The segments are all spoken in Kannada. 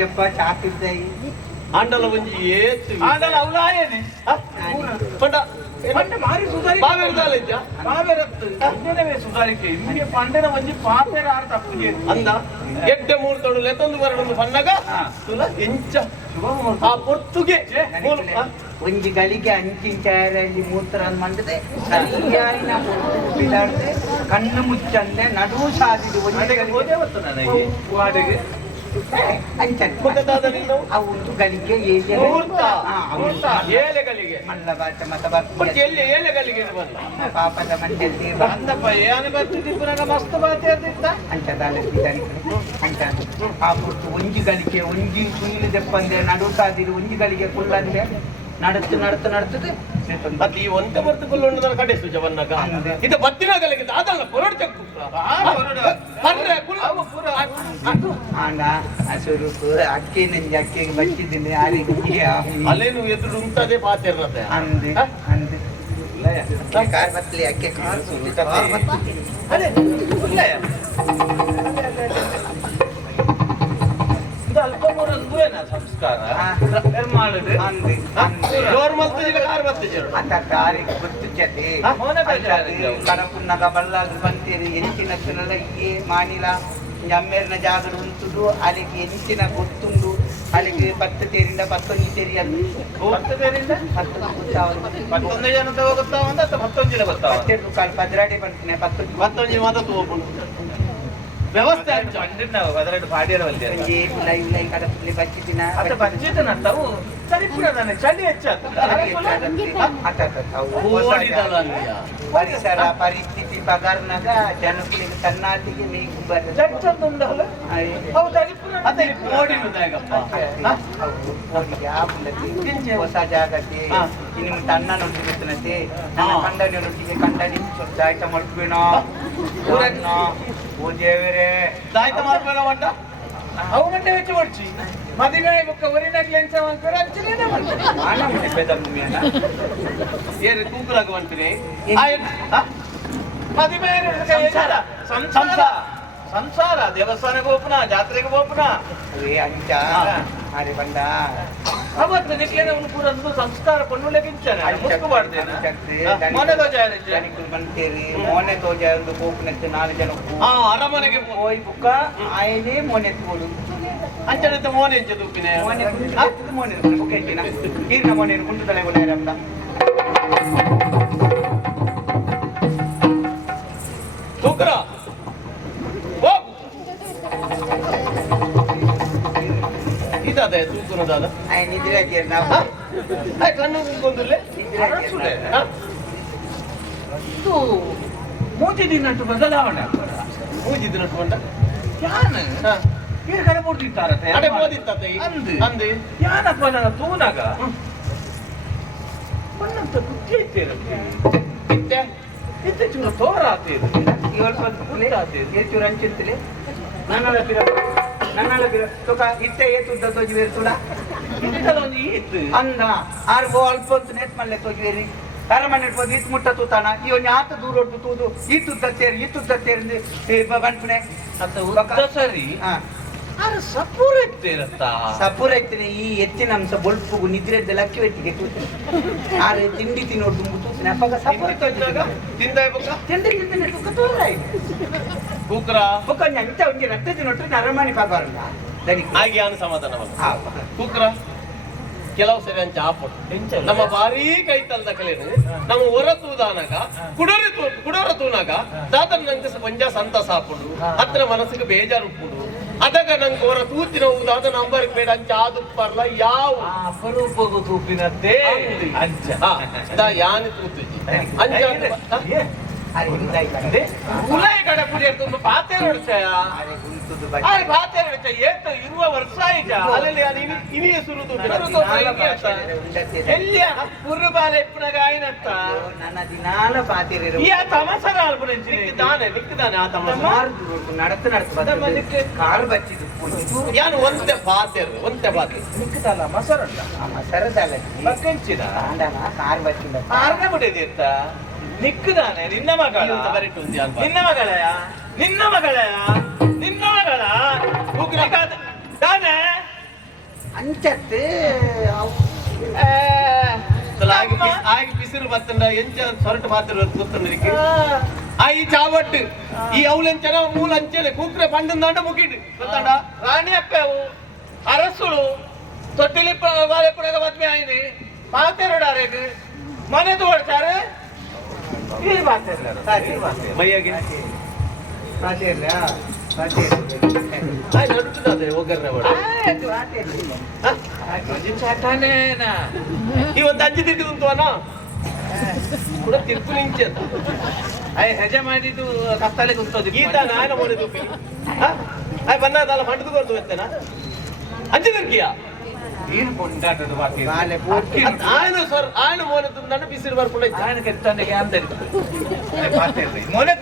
చెప్ప ಚಾಕಿರ್ದಾಯಿ ಆಂಡಲ ಒಂಜಿ ಏತ್ ಆಂಡಲ ಅವಲಾಯನೆ. ಪಂಡ ಪಂಡೆ ಮಾರಿ ಸುಧಾರಿ ಬಾವೆರ್ದಾಲ ಇಜ್ಜ ಬಾವೆರತ್ತು ಇಂದಿನವೇ ಸುಧಾರಿಕೆ. ಇಂದಿಗೆ ಪಂಡೆನ ಒಂಜಿ ಪಾತೆರ ಆರು ತಪ್ಪು చేసి ಅಂದ? ಎಡ್ಡೆ ಮೂರು ತೊಡು ಲೆತ್ತೊಂದು ಬರಡು ಪನ್ನಗ ತುಲ ಎಂಚ. ಆ ಪೊರ್ತುಗೆ ಮೂಲು ಒಂಜಿ ಗಳಿಗೆ ಅಂಚಿಂಚಾರಲ್ಲಿ ಮೂತ್ರ ಮಂಡದೆ ಬಿಡಾಡ್ದೆ ಕಣ್ಣು ಮುಚ್ಚಂದೆ ನಡುವು ಸಾದಿದು ಒಂಜಿ ಅದಕ್ಕೆ ಗಳಿಗೆ ಹೋದೆ ಹೊತ್ತು ನನಗೆ ವಾಡೆಗೆ ಅಂಚನ್ ಮುಖದಾದ ನೀನು ಆ ಒಂದು ಗಳಿಗೆ ಏಜೆ ಮುಹೂರ್ತ. ಮುಹೂರ್ತ ಏಲೆಗಳಿಗೆ ಮತ ಬರ್ತಿ ಎಲ್ಲಿ ಏಲೆಗಳಿಗೆ ಪಾಪದ ಮಂಡಲ್ಲಿ ಅಂದಪ್ಪ ಏನ ಬರ್ತಿದ್ದು ಪುನಃ ಮಸ್ತ್ ಬಾತಿ ಅಂದಿತ್ತ ಅಂಚದಾಲ ಅಂಚ ಆ ಪುಟ್ಟು ಒಂಜಿ ಸುಯಿಲು ದೆಪ್ಪಂದೆ ಒಂಜಿ ಗಳಿಗೆ ಕುಲ್ಲಂದೆ ನಡತ್ತು ನಡತ್ತು ನಡತ್ತದೆ. ಮತ್ತೆ ಈ ಒಂತೆ ಬರ್ತುಕೊಳ್ಳೊಂಡು ಕಡೆ ಸುಜ ಬನ್ನಗ ಅಂದೆ. ಇದು ಬತ್ತಿನ ಗಲಿಗೆ ಅದಲ್ಲ ಕೊರಡು ಚಕ್ಕು. ಅಕ್ಕಿ ನಂಜಿ ಅಕ್ಕಿಗೆ ಬಚ್ಚಿದ್ದೀನಿ ಯಾರಿಗೆ ಅಲ್ಲೇನು ಎದುರು ಉಂಟದೆ ಪಾತಿರ್ನತೆ ಅಂದೆ ಅಂದೆ. ಕಾರ್ ಬತ್ತಲಿ ಅಕ್ಕಿ ಅದೇ ಇಲ್ಲಯ್ಯ ಇದು ಅಲ್ಪಮೂರ ಅಂದುವೇನ ಸಂಸ್ಕಾರ ಹಾ. ಮಾಡುದು? ಅಂದೆ ಅಂದಿ. ಜೋರ್ ಮಲ್ತಿಜಿಲ ಕಾರ್ ಕಾರಿಗೆ ಗೊತ್ತು ಬೇಜಾರಿಲ್ಲ. ಕಡಪುನ್ನಗ ಬಲ್ಲಾದ್ರು ಬಂತೇರಿ ಎಂಚಿನ ತುನಲ ಇಯೇ ಮಾನಿಲ. ಜಮ್ಮೇರಿನ ಉಂಟುದು ಅಲ್ಲಿಗೆ ಎಂಚಿನ ಗೊತ್ತುಂಡು. ಅಲ್ಲಿಗೆ ಪತ್ತು ತೇರಿಂದ ಪತ್ತೊಂದು ತೇರಿ ಅದು. ಹತ್ತು ಬೇರಿಂದ ಪತ್ತೊಂದು ಜನದ ಗೊತ್ತಾವ ಅಂತ ಜನ ಗೊತ್ತಾವ ಪತ್ತೆರಡು ಕಾಲು ಪದ್ರಾಡೆ ಬರ್ತೀನಿ ಪತ್ತೊಂದು ಮತ್ತೊಂದು ಮಾತ ತೋಪುಂಡು ವ್ಯವಸ್ಥೆ ನಾವು ಅದರೆರಡು ಪಾಡಿಯರವಲ್ಲಿ ಒಂಜಿ ಇಲ್ಲ ಕಡಪಲ್ಲಿ ಬಚ್ಚಿದಿನ ಅದ ಕೂಡ ನನಗೆ ಚಳಿ ಹೆಚ್ಚಾಗ್ತದೆ. ಪರಿಸರ ಪರಿಸ್ಥಿತಿ ಪಗಾರ್ನಾಗ ಜನಗಳಿಗೆ ತನ್ನಾಟಿಗೆ ನೀವು ಬರ್ತದೆ ಅದೇ ಓಡಿನುದಾಗಪ್ಪ ಹೊಸ ಜಾಗಕ್ಕೆ. ಇನ್ನು ತನ್ನ ನೊಟ್ಟಿಗೆ ನನ್ನ ಹಾ. ಕಂಡನಿ. ನೊಟ್ಟಿಗೆ ಕಂಡನಿ ಜಾಯ್ತ ಮಡ್ಬೇಣ దాయిత మార్పులో వంట? అవునంటే వచ్చి వచ్చి మదిగా ఒక్క ఒరినట్లు ఎంచామనుకోరు అంచలేనే పెద్దమ్మ ఏ కూకులకు వంటిని మదిమే సంసార. సంసార. దేవస్థానకు పోపునా? జాతరకు పోపునా? అరే అంచా అరే బండా. ಒಂದು ಪೂರ ಒಂದು ಸಂಸ್ಕಾರ ಪಣ್ಣುಲೆ ಕಿಂಚನೆ ಮುಸ್ಕು ಮಾಡ್ತೇನೆ. ಅಂಚಂತೆ ಮನೆ ಧ್ವಜ ಜನಿಕುಲು ಬಂತೇರಿ ಮೋನೆ ತೋಜ ಒಂದು ಕೋಪುನಕ್ಕೆ ನಾಲ್ಕು ಜನ ಹಾ ಅರಮನೆಗೆ ಹೋಯ್ ಬುಕ್ಕ ಆಯನೇ ಮೋನೆ ಎತ್ಕೊಡು ಅಂಚನೆ ಮೋನೆ ಎಂಚ ತೂಪಿನೆ ಮೋನೆ ಮೋನೆ ಬುಕ್ಕ ಇಟ್ಟಿನ ಈರ್ನ ಮೋನೆ ಕುಂಟು ತಲೆ ಇದಾದ ತೂಕುನದಾದ ಆಯ ನಿದ್ರೆ ಹಾಕಿರ್ ನಾವು ಆಯ್ತು ಕಣ್ಣು ಗೊಂದುಲ್ಲೆ ನಿದ್ರೆ ಹಾಕಿರ್ ಹಾ? ಇದು ಮೂಜಿ ದಿನಟ್ಟು ಬದಲಾವಣೆ ಆಗ್ತದ ಮೂಜಿದ್ದು ನಟ್ಟು ಮಂಟ ಯಾನ್ ಹಾ. ಈ ಕಡೆ ಬಿಟ್ಟಿರ್ತಾರತೆ ಅಡೆ ಬೋದಿತ್ತ ಅಂದು ಅಂದು ಯಾನಪ್ಪ ನನ್ನ ತೂನಾಗ? ಐತೇರತ್ತೆ ಇತ್ತೆ ಇತ್ತೀಚಿನ ತೋರ ಆತೇರು ಇವಳು ಸ್ವಲ್ಪ ಕುಲೆ ಏಚು ರಂಚಿರ್ತಲೆ ನನ್ನಳ ಪಿರ ನನ್ನಳ ಪಿರ ತೋಕ ಇತ್ತೆ ಏತುದ್ದ ತೋಜುವೇರು ಈತ್ ಅಂದ ಆರು ಗೋ ಅಲ್ಪ ಹೊತ್ತು ನೆಟ್ ಮಲ್ಲೆ ತೋಜುವೇರಿ ಅರಮನೆ ಇಟ್ಬೋದು ಇತ್ ಮುಟ್ಟ ತೂತಾನ ಒಂದು ಆತ ದೂರ ಹೊಟ್ಟು ತೂದು ಈ ತುದ್ದ ತೇರಿ ಈ ತುದ್ದ ತೇರಿ ಬಂಟ್ಪುಣೆ ಸರಿ ಸಪೂರ ಇತ್ತೇರತ್ತ ಸಪುರ ಎತ್ತಿನ ಈ ಎತ್ತಿನ ಅಂಶ ಬೊಳ್ಪುಗು ನಿದ್ರೆ ಲಕ್ಕಿ ತೂತೀನಿ ಆರೆ ತಿಂಡಿ ತಿನ್ನೋಡು ತುಂಬು ತೂತೀನಿ ಅಪ್ಪಾಗ ಸಪುರ ತಿಂದ ಬುಕ್ಕ ತಿಂಡಿ ಆಯ್ತು ಕೂಕ್ರ ಬೊಕ್ಕ ಅಂಚ ಒಂಜಿ ರಕ್ತ ತಿನ್ನೊಟ್ಟು ಅರಮನೆ ಪಾಗಾರಲ್ಲ ಹಾಗೆ ಅನು ಸಮಾಧಾನ ಕುಕ್ರ ಕೆಲವು ಸರಿ ಅಂಚ ಆಪುಡು ನಮ್ಮ ಬಾರಿ ಕೈ ತಲ್ದ ಕಲೆನು ನಮ್ಮ ಹೊರ ತೂದಾನಾಗ ಕುಡರಿ ತೂ ಕುಡರ ತೂನಾಗ ದಾತನ ನಂಗೆ ಪಂಜ ಸಂತಸ ಹಾಪುಡು ಹತ್ರ ಮನಸ್ಸಿಗೆ ಬೇಜಾರು ಉಪ್ಪುಡು ಅದಾಗ ನಂಗೆ ಹೊರ ತೂತಿನ ಊದಾದ ನಂಬರ್ ಬೇಡ ಅಂಚ ಆದು ಪರ್ಲ ಯಾವ? ಅಪರೂಪಗೂ ತೂಪಿನದ್ದೇ ಅಂಚ ಯಾನಿ ತೂತಿಜಿ ಅಂಚ ಅಂದ- ಹಾ? ಅರೆ ಹಿಂದಾಯ್ತು ಅಂದೆ ಉಲಾಯಿ ಕಡೆ ಪುಡಿಯ ತುಂಬ ಪಾತೆ ಹೊಡ್ಚಯ ಅರೆ ಗುಂತುದು ಅರೆ ಪಾತೆ ಹೊಡ್ಚ ಏತ ಇರುವ ವರ್ಷ ಈಗ. ಅಲ್ಲಲ್ಲಿ ನಾನು ಇನಿ ಇನಿಯ ಸುರು ತೂಪಿನ ಸುರು ತೂಪಿನ. ಎಲ್ಲಿಯ ಪುರ್ರು ಬಾಲ ಇಪ್ಪನಾಗ ಆಯ್ನಂತ ನನ್ನ ದಿನಾಲ ಪಾತಿರಿರು ಈ ಆ ತಮಸರ ಅಲ್ಪನೆಂಚಿ ನಿಕ್ಕಿದಾನೆ ನಿಕ್ಕಿದಾನೆ ಆ ತಮ್ಮ ನಡತು ನಡತು ಕಾಲು ಬಚ್ಚಿದು ಯಾನು ಒಂತೆ ಬಾತೆರು ಒಂತೆ ಬಾತೆ ನಿಕ್ಕದಲ್ಲ ಮಸರಲ್ಲ ಅಮ್ಮ ಸರದಲ್ಲ ಬಕ್ಕಂಚಿದ ಆಂಡನ ಕಾರ್ ಬಚ್ಚಿದ. ಆರನೇ ಬಿಟ್ಟಿದ್ದೀರ್ತ ನಿಕ್ಕದಾನೆ ನಿನ್ನ ಮಗಳ. ನಿನ್ನ ಮಗಳಯ ನಿನ್ನ ಮಗಳಯ ನಿನ್ನ ಮಗಳ. ತಾನೆ. ಅಂಚತ್ತೆ. ಆಗಿ ಪಿಸಿರು ಬತ್ತಂಡ ಎಂಚ ಸೊರಟು ಮಾತ್ರ ಗೊತ್ತಂದಿರಿಗೆ ಆ. ಈ ಚಾವಟ್ಟು. ಈ ಅವಲೆಂಚನ ಮೂಲ ಅಂಚನೆ ಕೂಕ್ರೆ ಪಂಡನ್ ದಾಂಡ ಮುಗಿಡು ಗೊತ್ತಂಡ ರಾಣಿ ಅಪ್ಪವು ಅರಸುಳು ತೊಟ್ಟಿಲಿ ವಾಲೆಪುರಗ ಮದ್ವೆ ಆಯ್ನಿ. ಮಾತೇರಡಾರೆಗ್ ಮನೆ ತೋಡ್ತಾರೆ ಮೈಯಾಗೆ ಇವತ್ತು ಅಂಜಿ ತಿಂಡಿ ಉಂಟುವನ ಕೂಡ ತಿರ್ಪು ನಿಂಚೆ ಅಯ್ಯ ಹೆಜೆ ಮಾಡಿದ್ದು ಕತ್ತಲೆ ಕುಂತದ್ದು ಗೀತ ನಾಯನ ತುಪ್ಪಿ ಆಯ್ ಬನ್ನದಲ್ಲ ಮಂಟದು ಕೊಡ್ತು ಎತ್ತನ ಅಂಜಿ ತಿರ್ಕಿಯ? ನೀರು ಕೊಂಡಾಟದ ಸರ್ ನನ್ನ ಬಿಸಿಲು ಬರ್ಕೊಂಡು ಆಯನ ಕೆತ್ತಂಡೆಗೆ ಅಂದರಿ ಮೋನೆ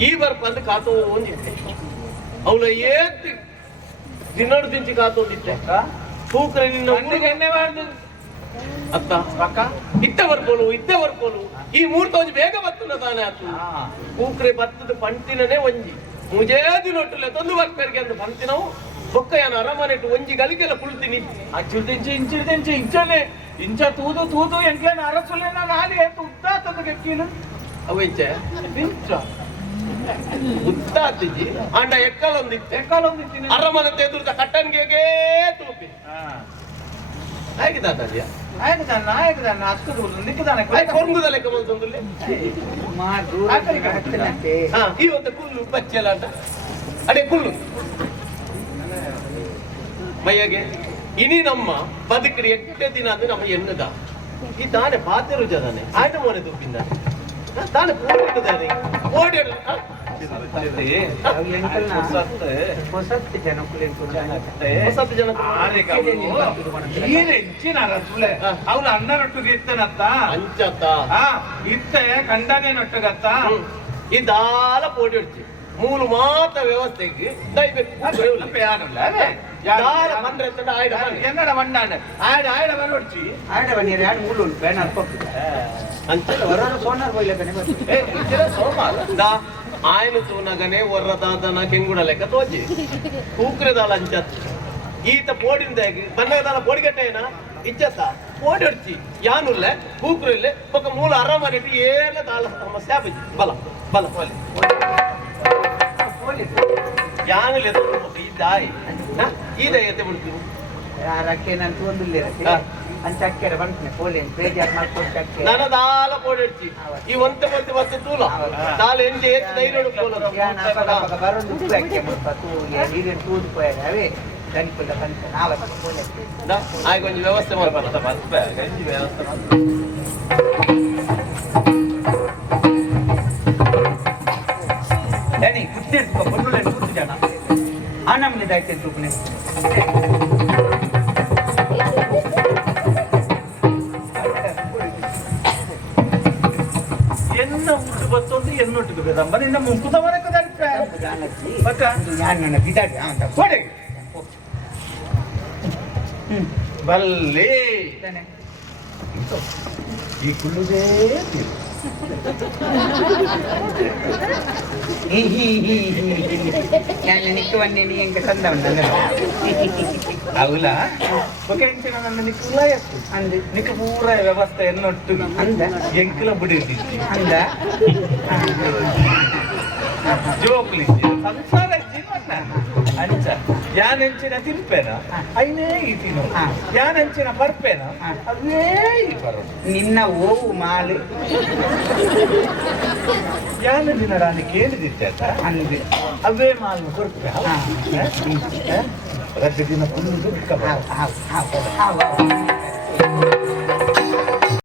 ಈ ಬರ್ಪಂದ್ ಕಾತು ಒಂದಿತ್ತೆ ಅವಳ ಏತ್ ದಿನ್ನಡು ದಿಂಚಿ ಕಾತು ಒಂದಿತ್ತೆ ನಿನ್ನ ಮಾಡ್ದು. ಅತ್ತ. ಅಕ್ಕ? ಇತ್ತ ಬರ್ಬೋಲು ಇತ್ತ ಬರ್ಬೋಲು ಈ ಮೂರ್ತ ಬೇಗ ಬತ್ತುನ ತಾನೆ ಆತು. ಕೂಕ್ರೆ ಬತ್ತದ ಪಂಟಿನೇ ಒಂಜಿ. ಮುಜೇದಿ ನೊಟ್ಟುಲೆ ತಂದು ಬರ್ತಾರೆ ಅಂತ ಪಂಟಿನವು ಬೊಕ್ಕ ಏನು ಅರಮನೆ ಒಂಜಿ ಗಳಿಗೆಲ್ಲ ಕುಳ್ತೀನಿ ಅಚ್ಚುದಿಂಚಿ ಇಂಚಿಡಿದಿಂಚಿ ಇಂಚನೆ ಇಂಚ ತೂದು ತೂದು ಎಂಕ್ಲೇನ ಎತ್ತು ನಾಲಿಗೆ ತಂದು ಗೆಕ್ಕಿನು ಅವು ಇಂಚ ಉತ್ತಾತಿಜಿ ಅಂಡ ಎಕ್ಕಲೊಂದಿತ್ತು. ಎಕ್ಕಲೊಂದಿತ್ತು ಅರಮನೆ ತೆದುರ್ದ ಕಟ್ಟನ್ಗೆ ತೂಪಿ. ಹೇಗಿದ್ದಾದ್ಯ ಆಯ್ತದನ್ನ ಆಯ್ತದನ್ನ ಅಷ್ಟು ದೂರ ನಿಕ್ಕದಾನೆ ಕೊರ್ಮುದ ಲೆಕ್ಕ ಬಂತಂದುಲ್ಲೆ ಮಾ ದೂರ ಹತ್ತನಂತೆ ಹಾ ಇವತ್ತು ಕುಲ್ಲು ಬಚ್ಚಲ ಅಂತ? ಅಡೆ ಕುಲ್ಲು. ಮೈಯಗೆ ಇನಿ ನಮ್ಮ ಬದುಕರಿ ಎಟ್ಟೆ ದಿನ ಅದು ನಮ್ಮ ಎನ್ನದ ಈ ತಾನೆ ಪಾತಿರು ಜದಾನೆ ಆಯ್ತು ಮೋನೆ ತುಪ್ಪಿಂದ ತಾನೆ ಓಡಿಡದಾನೆ ಓಡಿಡ ಹೊಸತ್ತು ಹೆಚ್ಚಿನ ರಸುಳೆ ಹಾ. ಅವ್ಳು ಅಣ್ಣನೊಟ್ಟಿಗೆ ಇತ್ತನತ್ತ ಅಂಚತ್ತ ಇತ್ತೆ ಕಂಡನೆ ನೊಟ್ಟಗತ್ತ ಇದಾಲ ಪೋಟಿ ಮೂಲು ಮಾತ ವ್ಯವಸ್ಥೆಗೆ ದಯಬೇಕು யார மன்றத்துல ஆயிட என்னடா வண்ணானு ஆயிட ஆயிட வரவடிச்சு ஆயிட வண்ணியர் யாரு மூணு ஒரு பேனர் போட்டு அந்த வர சோனார் போயில கனிமா ஏ இத சோமால டா ఆయన తూనగానే ఒర్ర దాదాన కెంగుడ లెక్క తోచి కూకురదాలంచ ఈత పోడింద బన్నగదాన పొడిగట్టేనా ఇచ్చేస్తా పోడొడిచి యానుల్ల కూకురుల్ల ఒక మూల అర్రమనేటి ఏళ్ళ దాల సమస్య బల బల పోలి యానులు ఎదురు ఈ దాయి ಈಗ ಎದ್ದು ಬಿಡ್ತೀವಿ ಯಾರಕ್ಕೆ ರಕ್ಕೆ ನಾನು ತೋಂದಿಲ್ಲ ಅಂತ ಚಕ್ಕೆರೆ ಬಂತನೆ ಪೋಲೆ ಬೇಜಾರ್ ಮಾಡ್ಕೊಂಡು ಚಕ್ಕೆ. ನಾನು ದಾಲ ಪೋಡೆಡ್ತಿ ಈ ಒಂತ ಮಂತೆ ಮತ್ತೆ ತೂಲ. ದಾಲ ಎಂದೆ ಏತ್ ದೈರೋಡು ಪೋಲ ಬರೋದು ಚಕ್ಕೆ ಮುಪ್ಪ ತೂಗೆ ನೀರಿನ ತೂದು ಪೋಯರೆ ಅವೇ ದನಿಪುಲ್ಲ ಕಂತ ನಾವ ಪೋಲೆ ಆಗ ಒಂದು ವ್ಯವಸ್ಥೆ ಮಾಡ್ಬೇಕು. ವ್ಯವಸ್ಥೆ ಮಾಡ್ಬೇಕು. ಜನ ಆ ನಮ್ನಿ ದಾಯ್ತೆ ತೂಪನೆ ಎನ್ನ ಉಂಟು ಬತ್ತೊಂದು ಎನ್ನೊಟ್ಟಿಗೆ ಬೇದಂಬ ನಿನ್ನ ಮುಕ್ಕುದ ವರಕ್ಕೆ ದಡ್ಪೆ ಬಕ್ಕ ನಾನು ನನ್ನ ಬಿದಾಡಿ ಅಂತ ಕೊಡೆ ಕೊಡಿ ಬಲ್ಲಿ ಕೊಡ್ತಾನೆ ಈ ಕುಳ್ಳುದೇ ಹಿ ಹಿ ಹಿ ಹಿ ನಾನು ನಿಕ್ಕವನ್ನೇ ನೀ ಹೆಂಗೆ ತಂದ అవులా ఒక ఇంచిన నన్ను నీకు ఉల్లాయచ్చు ಅಂದು నీకు పూర వ్యవస్థ ఎన్నొట్టు ಅಂದ ఎంకుల బుడి ಅಂದ జోకులు సంసార జీవన ಯಾನಂಚಿನ ತಿನ್ಪೇನ? ಐನೇ ಈ ತಿನ್ನು. ಯಾನಂಚಿನ ಬರ್ಪೇನ? ಅವೇ ಈ ನಿನ್ನ ಓವು ಮಾಲು. ಯಾನಂಚಿನ ರಾಣಿ ಕೇಳಿದಿತ್ತೆ ಅಂತ? ಅಂದೆ ಅವೇ ಮಾಲು ಕೊರ್ಪೆ ರಜೆ ದಿನ ಹಾ ಹಾ